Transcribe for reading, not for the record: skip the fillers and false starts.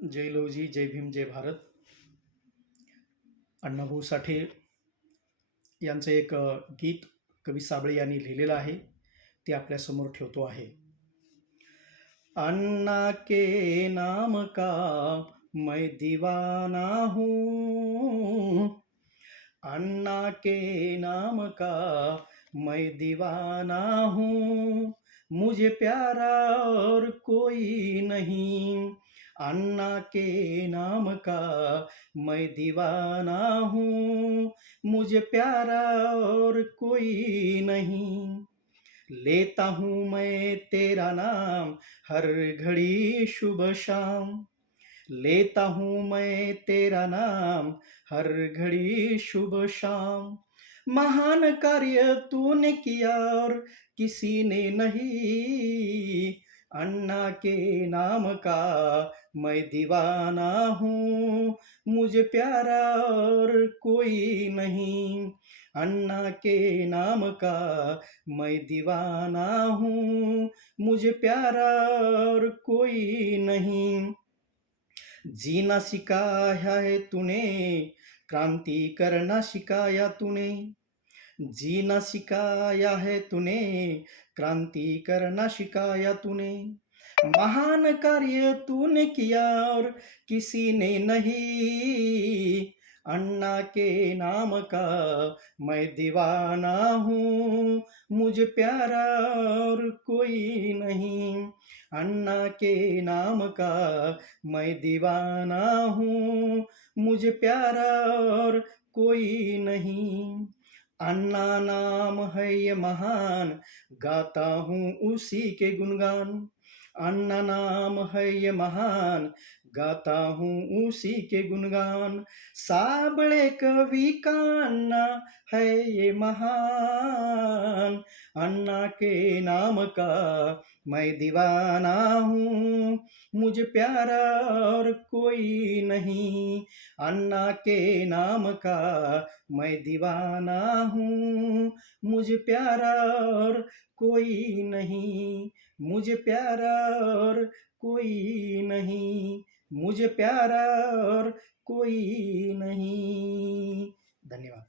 जय लवजी, जय भीम, जय भारत. अण्णाभाऊ साठे यांचं एक गीत कवी साबळे यांनी लिहिलेलं आहे, ते आपल्यासमोर ठेवतो आहे. अन्ना के नाम का मैं दीवाना हूँ, अन्ना के नाम का मैं दीवाना हूँ, मुझे प्यारा और कोई नहीं. अन्ना के नाम का मैं दीवाना हूँ, मुझे प्यारा और कोई नहीं. लेता हूँ मैं तेरा नाम हर घड़ी शुभ शाम, लेता हूँ मैं तेरा नाम हर घड़ी शुभ शाम. महान कार्य तूने किया और किसी ने नहीं, अन्ना के नाम का मैं दीवाना हूँ, मुझे प्यारा और कोई नहीं. अन्ना के नाम का मैं दीवाना हूँ, मुझे प्यारा और कोई नहीं. जीना सिखाया है तूने, क्रांति करना सिखाया तूने, जीना सिखाया है तूने, क्रांति करना सिखाया तूने. महान कार्य तूने किया और किसी ने नहीं, अन्ना के नाम का मैं दीवाना हूँ, मुझे प्यारा और कोई नहीं. अन्ना के नाम का मैं दीवाना हूँ, मुझे प्यारा और कोई नहीं. अन्ना नाम है ये महान, गाता हूँ उसी के गुणगान. अन्ना नाम है ये महान, गाता हूँ उसी के गुणगान. साबळे कवि का अन्ना है ये महान, अन्ना के नाम का मैं दीवाना हूँ, मुझे प्यारा और कोई नहीं. अन्ना के नाम का मैं दीवाना हूँ, मुझे प्यारा और कोई नहीं, मुझे प्यारा और कोई नहीं, मुझे प्यारा और कोई नहीं. धन्यवाद.